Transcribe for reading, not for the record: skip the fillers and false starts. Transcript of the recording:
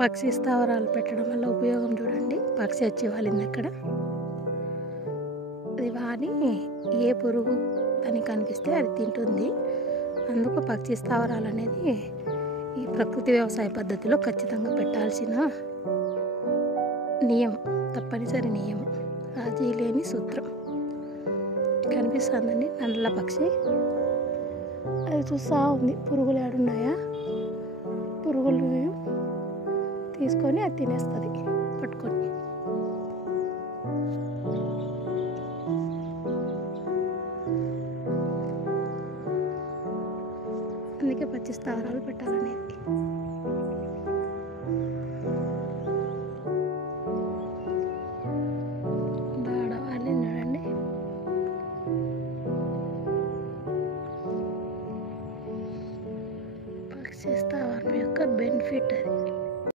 పక్షి స్థావరాలు పెట్టడం వల్ల ఉపయోగం చూడండి. పక్షి వచ్చి వాలింది అక్కడ. అది వాని ఏ పురుగు దానికి కనిపిస్తే అది తింటుంది. అందుకు పక్షి స్థావరాలు అనేది ఈ ప్రకృతి వ్యవసాయ పద్ధతిలో ఖచ్చితంగా పెట్టాల్సిన నియమం, తప్పనిసరి నియమం, రాజీ లేని సూత్రం. కనిపిస్తుందండి నల్ల పక్షి. అది చూస్తూ ఉంది పురుగులు ఏడున్నాయా, పురుగులు తీసుకొని అది తినేస్తుంది పట్టుకొని. అందుకే పచ్చి స్థావరాలు పెట్టాలనేది. బాడవాలి చూడండి. పక్షి స్థావరం యొక్క బెనిఫిట్ అది.